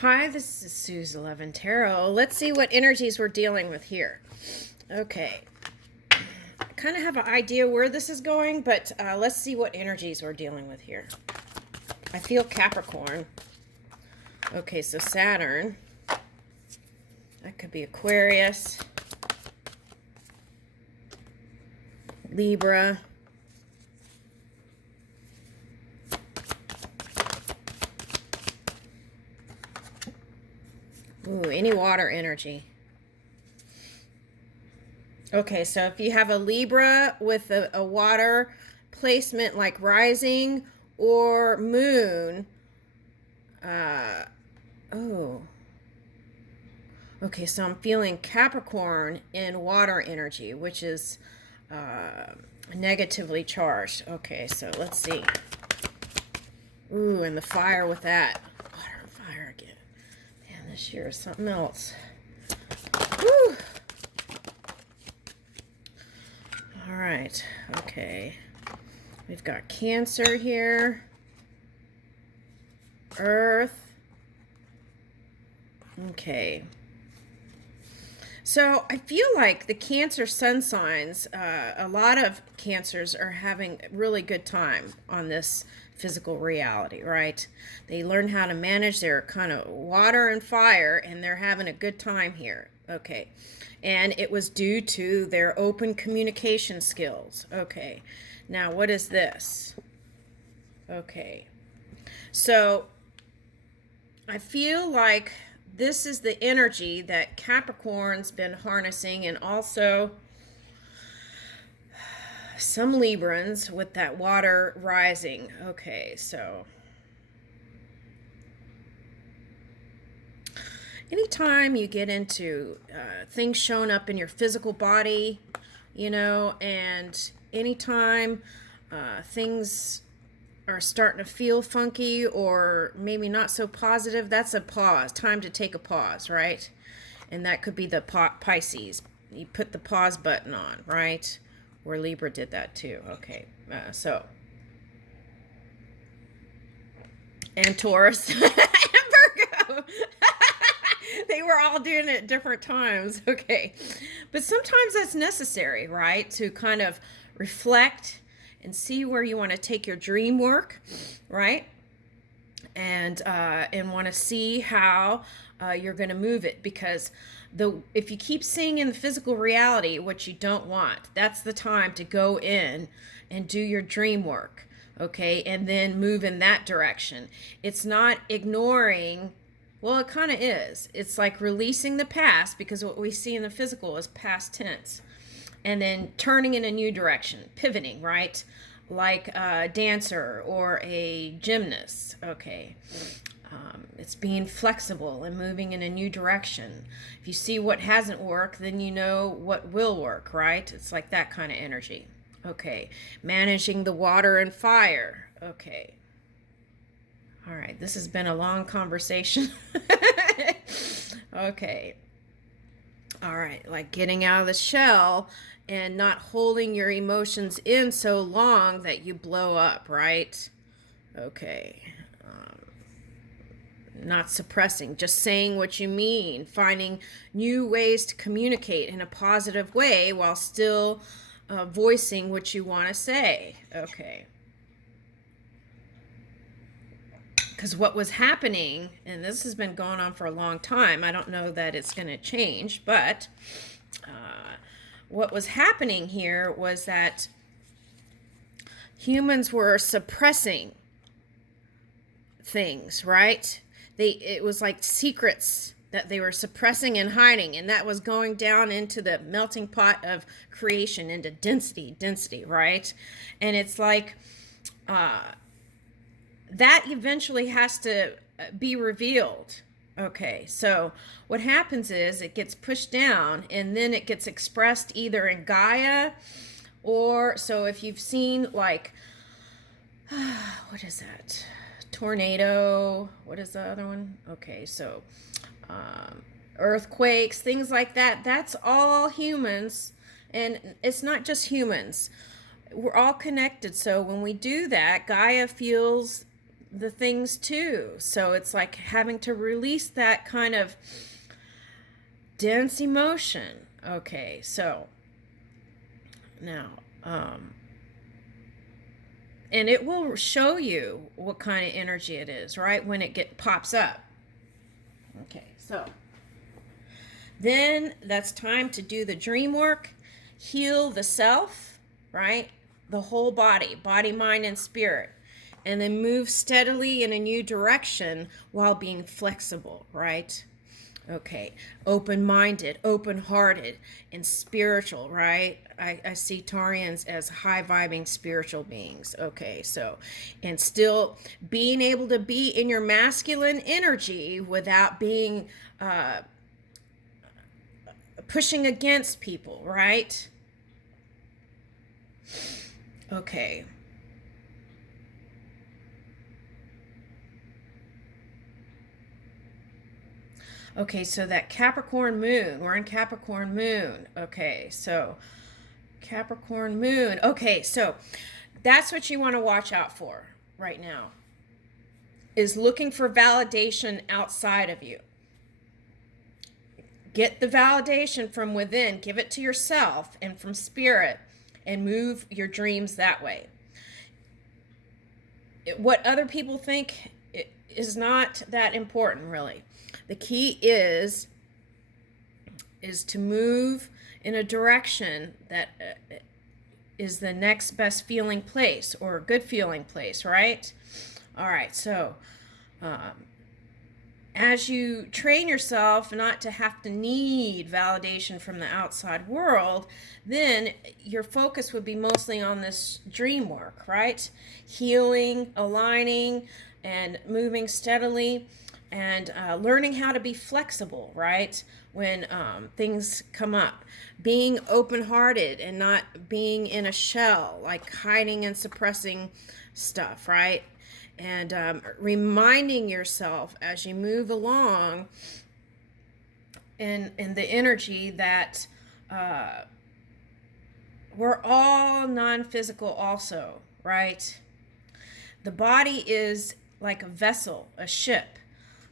Hi, this is Sue's 11 Tarot. Let's see what energies we're dealing with here. Okay. I kind of have an idea where this is going, but let's see what energies we're dealing with here. I feel Capricorn. Okay, so Saturn. That could be Aquarius. Libra. Ooh, any water energy. Okay, so if you have a Libra with a water placement like rising or moon, oh. Okay, so I'm feeling Capricorn in water energy, which is negatively charged. Okay, so let's see. Ooh, and the fire with that. Water and fire again. Man, this year is something else. Woo! All right, okay. We've got Cancer here. Earth. Okay. So I feel like the Cancer sun signs, a lot of Cancers are having a really good time on this physical reality, right? They learn how to manage their kind of water and fire, and they're having a good time here. Okay. And it was due to their open communication skills. Okay. Now, what is this? Okay. So I feel like this is the energy that Capricorn's been harnessing, and also some Librans with that water rising. Okay, so anytime you get into things showing up in your physical body, and anytime things are starting to feel funky or maybe not so positive, that's a pause. Time to take a pause, right? And that could be the Pisces. You put the pause button on, right? Where Libra did that too. Okay, and Taurus and Virgo. They were all doing it at different times. Okay, but sometimes that's necessary, right? To kind of reflect and see where you want to take your dream work, right? And want to see how you're going to move it, because if you keep seeing in the physical reality what you don't want, that's the time to go in and do your dream work, okay? And then move in that direction. It's not ignoring. Well, it kind of is. It's like releasing the past, because what we see in the physical is past tense. And then turning in a new direction, pivoting, right? Like a dancer or a gymnast, okay? It's being flexible and moving in a new direction. If you see what hasn't worked, then you know what will work, right? It's like that kind of energy. Okay, managing the water and fire. Okay. All right, this has been a long conversation. Okay. All right, like getting out of the shell and not holding your emotions in so long that you blow up, right? Okay. Not suppressing, just saying what you mean, finding new ways to communicate in a positive way while still voicing what you want to say. Okay. Because what was happening, and this has been going on for a long time, I don't know that it's going to change, but what was happening here was that humans were suppressing things, right? It was like secrets that they were suppressing and hiding, and that was going down into the melting pot of creation, into density, right? And it's like that eventually has to be revealed. Okay, so what happens is it gets pushed down, and then it gets expressed either in Gaia, or, so if you've seen like, what is that? Tornado. What is the other one? Okay, so earthquakes, things like that. That's all humans, and it's not just humans. We're all connected. So when we do that, Gaia feels the things too. So it's like having to release that kind of dense emotion. Okay, so now, and it will show you what kind of energy it is, right, when it pops up. Okay, so then that's time to do the dream work, heal the self, right? The whole body, mind, and spirit. And then move steadily in a new direction while being flexible, right? Okay, open-minded, open-hearted, and spiritual, right? I see Tarians as high-vibing spiritual beings. Okay, so, and still being able to be in your masculine energy without being pushing against people, right? Okay. Okay, so that Capricorn moon, we're in Capricorn moon. Okay, so Capricorn moon. Okay, so that's what you want to watch out for right now, is looking for validation outside of you. Get the validation from within, give it to yourself and from spirit, and move your dreams that way. What other people think is not that important, really. The key is to move in a direction that is the next best feeling place, or a good feeling place, right? All right, so as you train yourself not to have to need validation from the outside world, then your focus would be mostly on this dream work, right? Healing, aligning, and moving steadily, and learning how to be flexible, right? When things come up. Being open-hearted and not being in a shell, like hiding and suppressing stuff, right? And reminding yourself as you move along in the energy that we're all non-physical also, right? The body is like a vessel, a ship,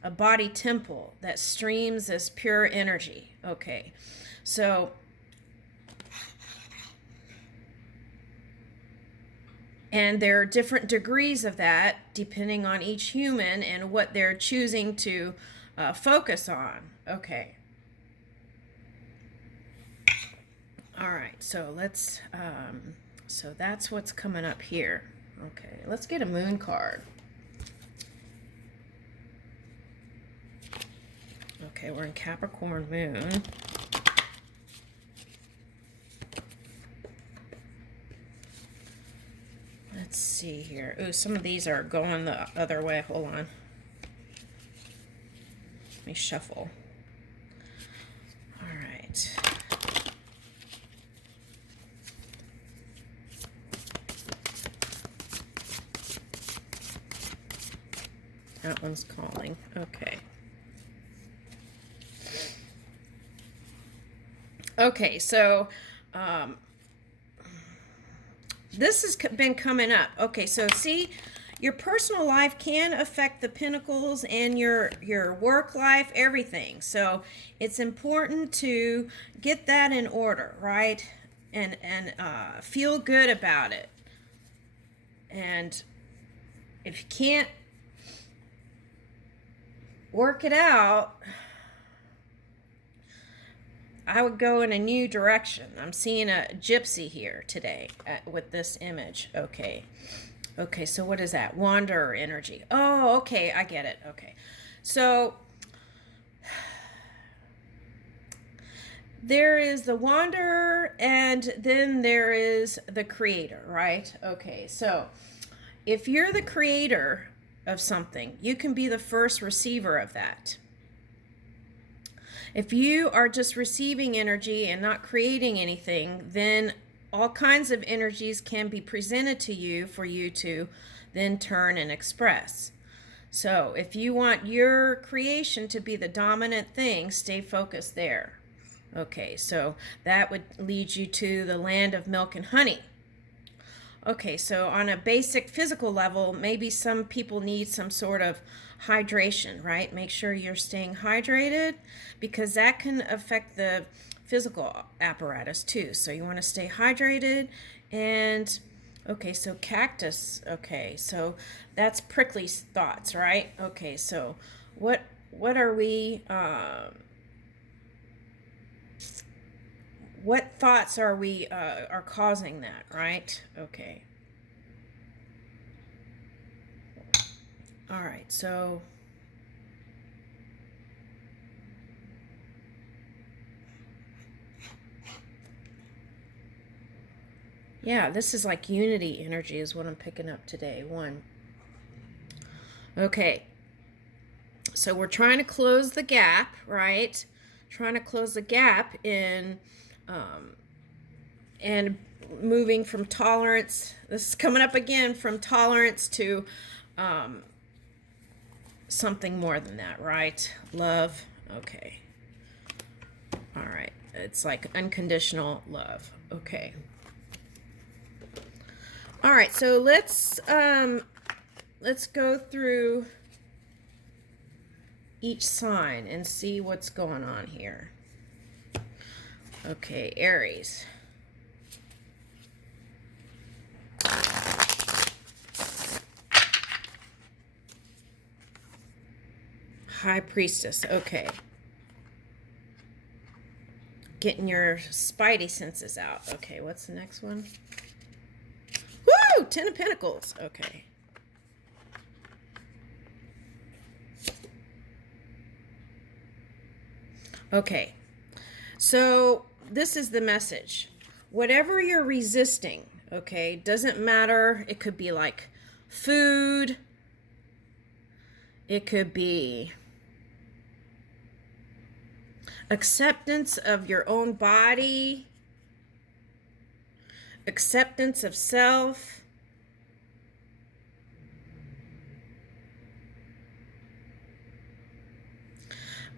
a body temple that streams as pure energy. Okay, so and there are different degrees of that depending on each human and what they're choosing to focus on. Okay. All right, so let's, so that's what's coming up here. Okay, let's get a moon card. Okay, we're in Capricorn moon. Let's see here. Ooh, some of these are going the other way. Hold on. Let me shuffle. All right. That one's calling. Okay. Okay, so this has been coming up. Okay, so see, your personal life can affect the pentacles and your work life, everything. So it's important to get that in order, right? And feel good about it. And if you can't work it out, I would go in a new direction. I'm seeing a gypsy here today with this image. Okay. Okay, so what is that? Wanderer energy. Oh, okay, I get it. Okay. So there is the wanderer and then there is the creator, right? Okay, so if you're the creator of something, you can be the first receiver of that. If you are just receiving energy and not creating anything, then all kinds of energies can be presented to you for you to then turn and express. So if you want your creation to be the dominant thing, stay focused there. Okay, so that would lead you to the land of milk and honey. Okay, so on a basic physical level, maybe some people need some sort of hydration, right? Make sure you're staying hydrated because that can affect the physical apparatus too. So you want to stay hydrated. And okay, so cactus. Okay, so that's prickly thoughts, right? Okay, so what are we what thoughts are we are causing that, right? Okay. All right, so yeah, this is like unity energy is what I'm picking up today. One. Okay, so we're trying to close the gap, right? Trying to close the gap in and moving from tolerance. This is coming up again from tolerance to something more than that, right? Love. Okay. All right. It's like unconditional love. Okay. All right. So let's go through each sign and see what's going on here. Okay, Aries. High Priestess. Okay. Getting your spidey senses out. Okay, what's the next one? Woo! Ten of Pentacles. Okay. Okay. So this is the message. Whatever you're resisting, okay, doesn't matter. It could be like food. It could be acceptance of your own body, acceptance of self,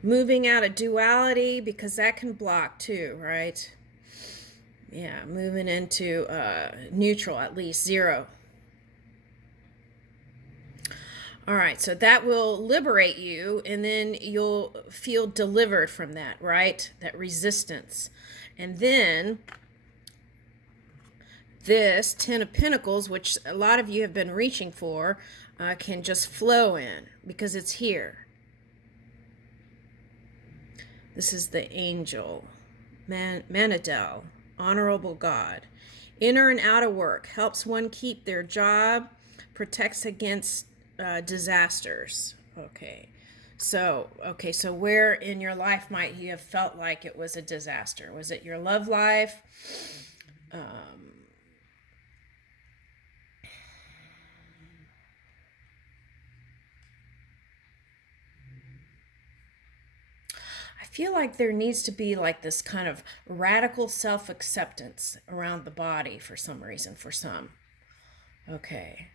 moving out of duality, because that can block too, right? Yeah, moving into neutral, at least zero. All right, so that will liberate you, and then you'll feel delivered from that, right? That resistance. And then this Ten of Pentacles, which a lot of you have been reaching for, can just flow in because it's here. This is the angel, Manadel, honorable God. Inner and outer work helps one keep their job, protects against disasters. Okay. So where in your life might you have felt like it was a disaster? Was it your love life? I feel like there needs to be like this kind of radical self-acceptance around the body for some reason, for some. Okay.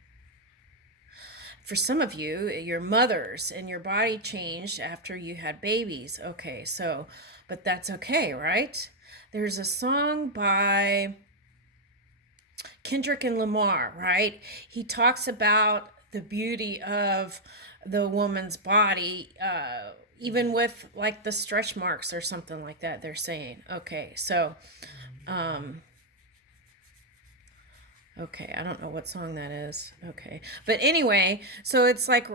For some of you, your mothers and your body changed after you had babies. Okay, so, but that's okay, right? There's a song by Kendrick and Lamar, right? He talks about the beauty of the woman's body, even with like the stretch marks or something like that, they're saying. Okay, so, okay, I don't know what song that is. Okay. But anyway, so it's like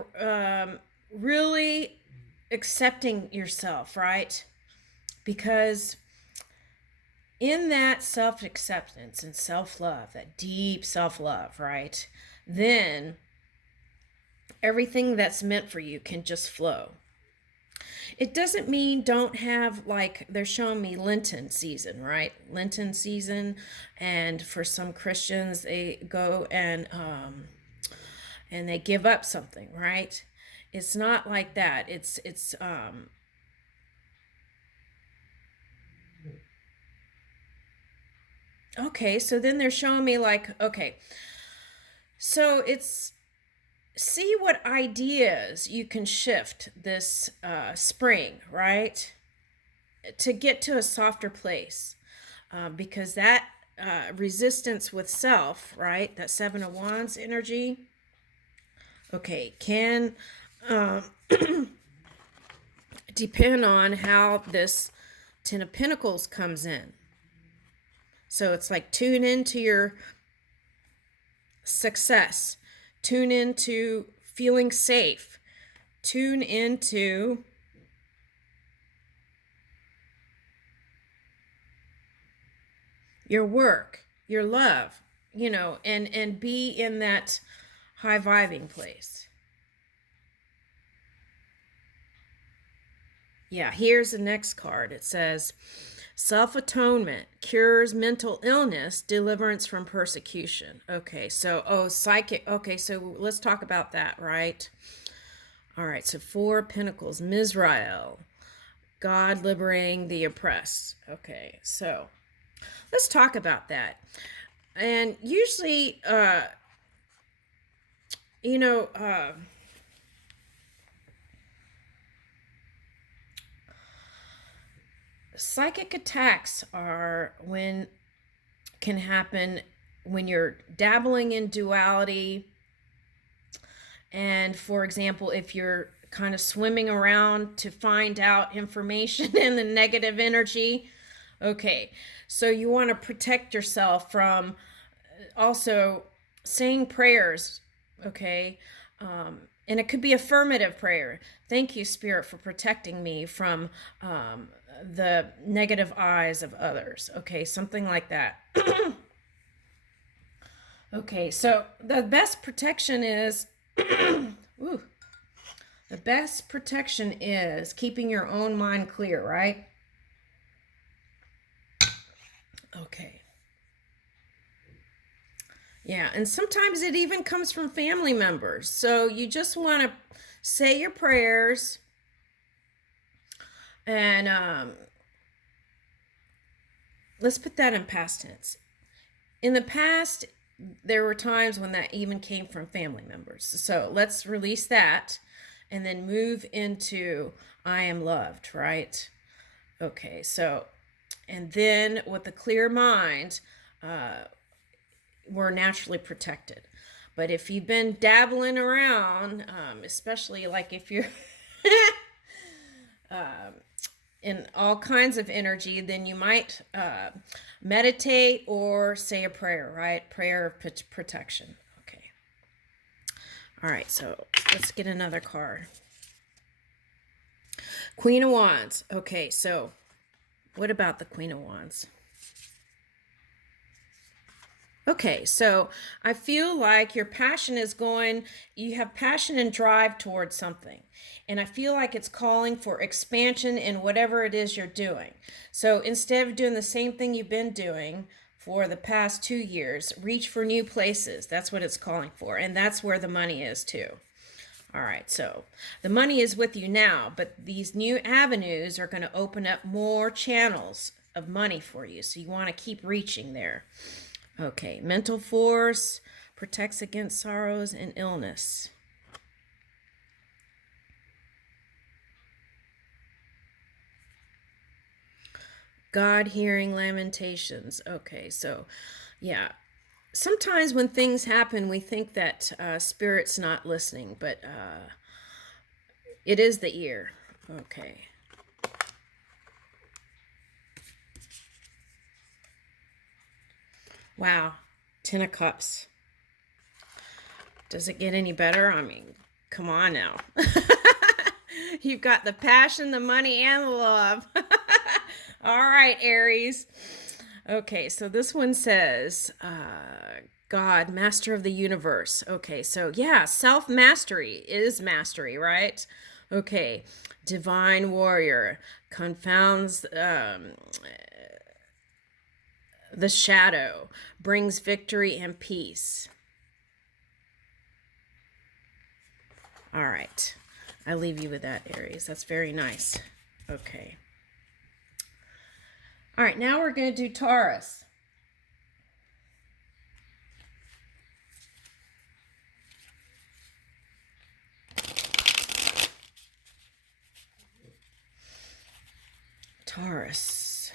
really accepting yourself, right? Because in that self-acceptance and self-love, that deep self-love, right? Then everything that's meant for you can just flow. It doesn't mean don't have, like, they're showing me Lenten season, right? Lenten season, and for some Christians, they go and they give up something, right? It's not like that. It's okay, so then they're showing me like, okay, so it's see what ideas you can shift this spring, right? To get to a softer place. Because that resistance with self, right? That Seven of Wands energy. Okay, can depend on how this Ten of Pentacles comes in. So it's like tune into your success. Tune into feeling safe. Tune into your work, your love, and be in that high vibing place. Yeah, here's the next card. It says, self-atonement cures mental illness, deliverance from persecution. Okay, so, psychic. Okay, so let's talk about that, right? All right, so Four of Pentacles, Mizrael, God liberating the oppressed. Okay, so let's talk about that. And usually, psychic attacks can happen when you're dabbling in duality. And for example, if you're kind of swimming around to find out information in the negative energy. Okay, so you want to protect yourself from also saying prayers, okay? And it could be affirmative prayer. Thank you, Spirit, for protecting me from the negative eyes of others. Okay, something like that. Okay, so the best protection is ooh, the best protection is keeping your own mind clear, right? Okay. Yeah, and sometimes it even comes from family members. So you just want to say your prayers and let's put that in past tense. In the past, there were times when that even came from family members. So let's release that and then move into I am loved, right? Okay, so, and then with a clear mind, we're naturally protected. But if you've been dabbling around, especially like if you're in all kinds of energy, then you might meditate or say a prayer, right? Prayer of protection. Okay. All right, so let's get another card. Queen of Wands. Okay, so what about the Queen of Wands? Okay, so I feel like your passion is you have passion and drive towards something. And I feel like it's calling for expansion in whatever it is you're doing. So instead of doing the same thing you've been doing for the past 2 years, reach for new places. That's what it's calling for. And that's where the money is too. All right, so the money is with you now, but these new avenues are going to open up more channels of money for you. So you want to keep reaching there. Okay, mental force protects against sorrows and illness. God hearing lamentations. Okay, so yeah. Sometimes when things happen, we think that Spirit's not listening, but it is the ear. Okay. Wow, 10 of Cups. Does it get any better? I mean, come on now. You've got the passion, the money, and the love. All right, Aries. Okay, so this one says, God, master of the universe. Okay, so yeah, self-mastery is mastery, right? Okay, divine warrior confounds the shadow, brings victory and peace. All right. I leave you with that, Aries. That's very nice. Okay. All right, now we're going to do Taurus. Taurus.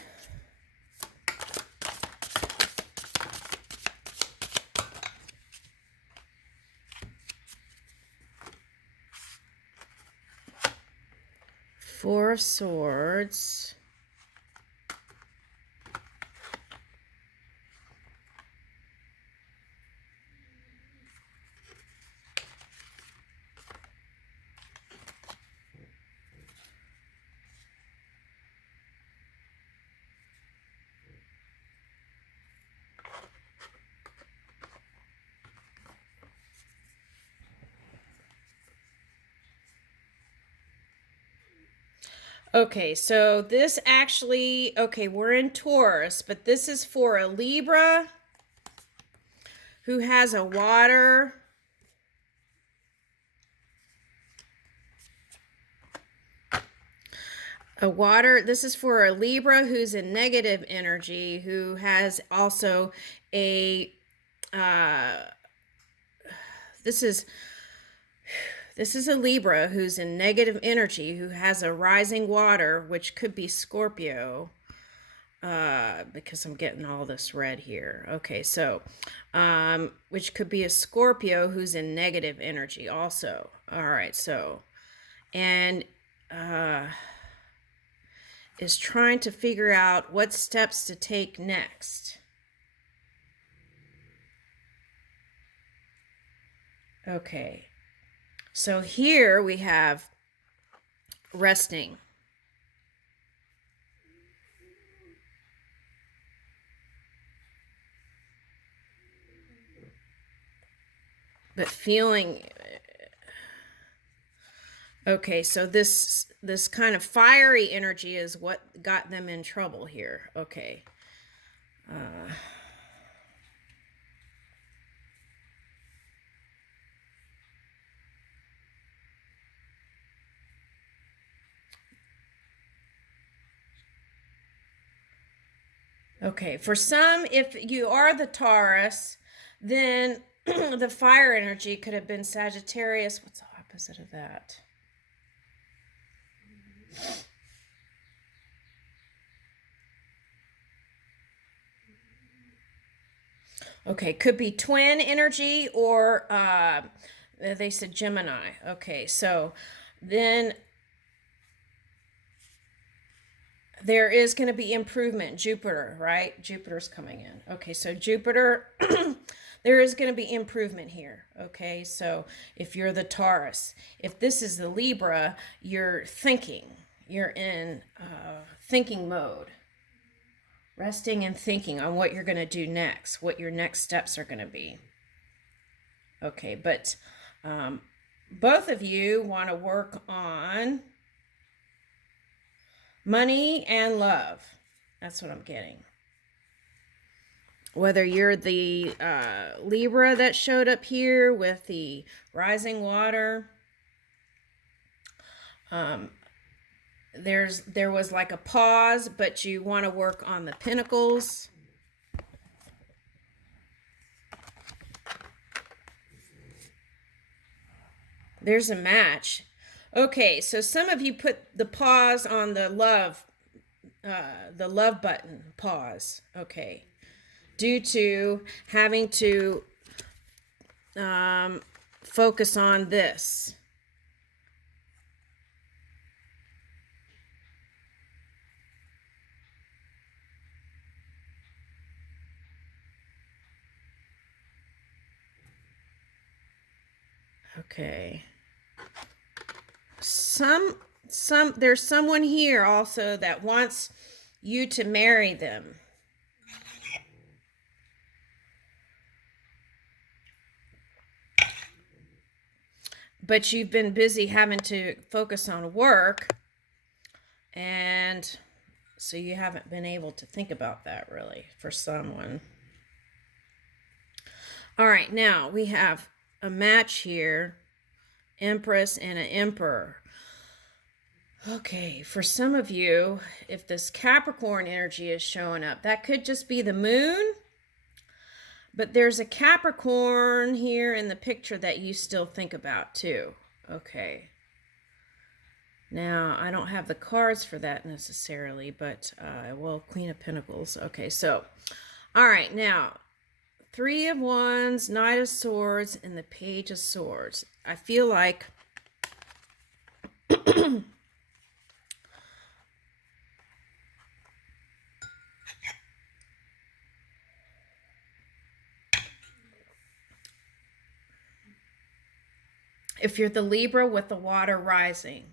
Four of Swords. Okay, so this actually, okay, we're in Taurus, but this is for a Libra who has a water. This is for a Libra who's in negative energy, who has also a, this is a Libra who's in negative energy, who has a rising water, which could be Scorpio, because I'm getting all this red here. Okay, so, which could be a Scorpio who's in negative energy also. All right, so, and, is trying to figure out what steps to take next. Okay, so here we have resting. But feeling, okay, so this kind of fiery energy is what got them in trouble here. Okay. Okay, for some, if you are the Taurus, then the fire energy could have been Sagittarius. What's the opposite of that? Okay, could be twin energy, or they said Gemini. Okay, so then there is going to be improvement. Jupiter, right? Jupiter's coming in. Okay, so Jupiter, there is going to be improvement here. Okay, so if you're the Taurus, if this is the Libra, you're thinking. You're in thinking mode. Resting and thinking on what you're going to do next, what your next steps are going to be. Okay, but both of you want to work on money and love. That's what I'm getting. Whether you're the Libra that showed up here with the rising water, there was like a pause, but you want to work on the Pentacles. There's a match. Okay, so some of you put the pause on the love button, pause. Okay, due to having to focus on this. Okay. There's someone here also that wants you to marry them. But you've been busy having to focus on work, and so you haven't been able to think about that really for someone. All right, now we have a match here, Empress and an Emperor. Okay, for some of you, if this Capricorn energy is showing up, that could just be the moon, but there's a Capricorn here in the picture that you still think about too. Okay. Now, I don't have the cards for that necessarily, but, well, Queen of Pentacles. Okay, so, all right, now, Three of Wands, Knight of Swords, and the Page of Swords. I feel like If you're the Libra with the water rising,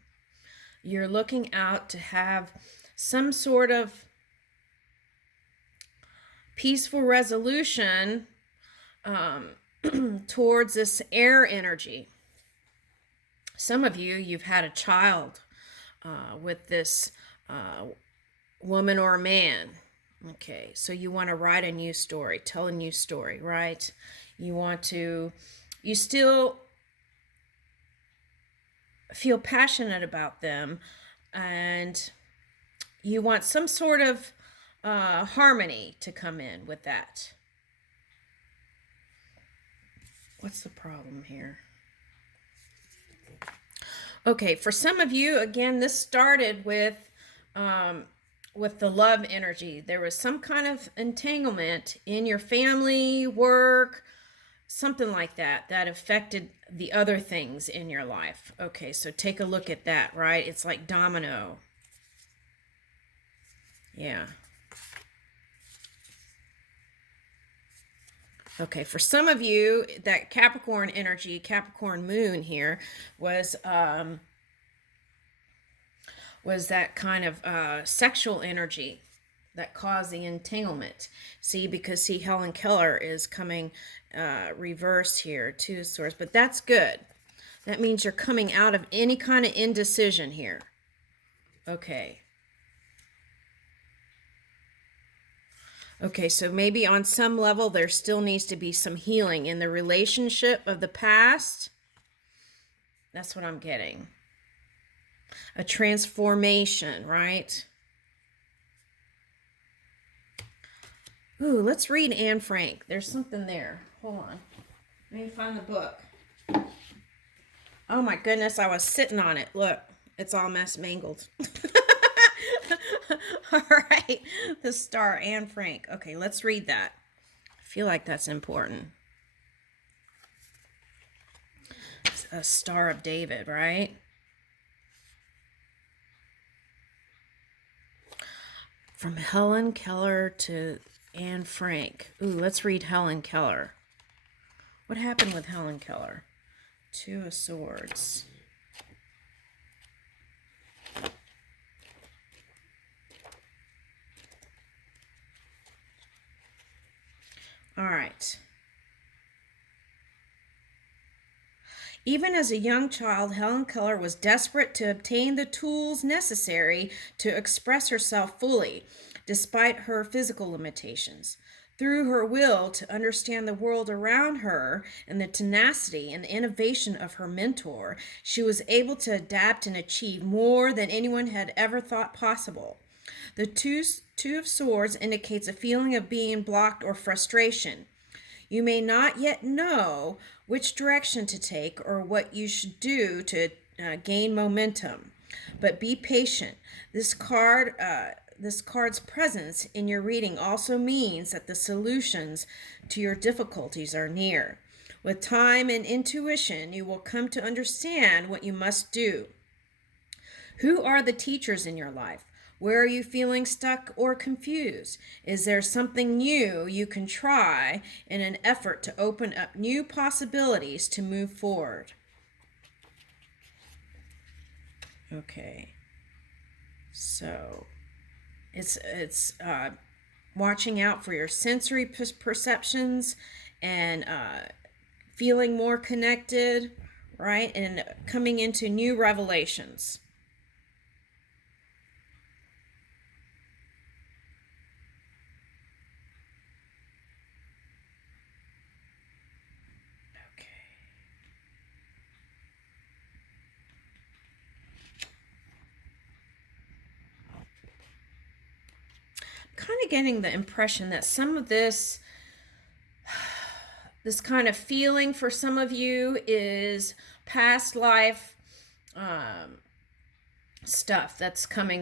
you're looking out to have some sort of peaceful resolution towards this air energy. Some of you, you've had a child with this woman or man. Okay, so you want to write a new story, tell a new story, right? You still feel passionate about them, and you want some sort of harmony to come in with that. What's the problem here? Okay, for some of you, again, this started with the love energy. There was some kind of entanglement in your family, work, something like that, that affected the other things in your life. Okay, so take a look at that, right? It's like domino. Yeah. Okay, for some of you, that Capricorn energy, Capricorn moon here, was that kind of sexual energy that caused the entanglement. See, because Helen Keller is coming reversed here, Two of Swords, but that's good. That means you're coming out of any kind of indecision here. Okay. Okay, so maybe on some level there still needs to be some healing in the relationship of the past. That's what I'm getting. A transformation, right? Ooh, let's read Anne Frank. There's something there. Hold on. Let me find the book. Oh my goodness, I was sitting on it. Look, it's all mangled. All right, the Star, Anne Frank. Okay, let's read that. I feel like that's important. It's a Star of David, right? From Helen Keller to Anne Frank. Ooh, let's read Helen Keller. What happened with Helen Keller? Two of Swords. All right. Even as a young child, Helen Keller was desperate to obtain the tools necessary to express herself fully, despite her physical limitations. Through her will to understand the world around her and the tenacity and the innovation of her mentor, she was able to adapt and achieve more than anyone had ever thought possible. The two of Swords indicates a feeling of being blocked or frustration. You may not yet know which direction to take or what you should do to gain momentum, but be patient. This card's presence in your reading also means that the solutions to your difficulties are near. With time and intuition, you will come to understand what you must do. Who are the teachers in your life? Where are you feeling stuck or confused? Is there something new you can try in an effort to open up new possibilities to move forward? Okay. So it's watching out for your sensory perceptions and feeling more connected, right? And coming into new revelations. Kind of getting the impression that some of this kind of feeling for some of you is past life stuff that's coming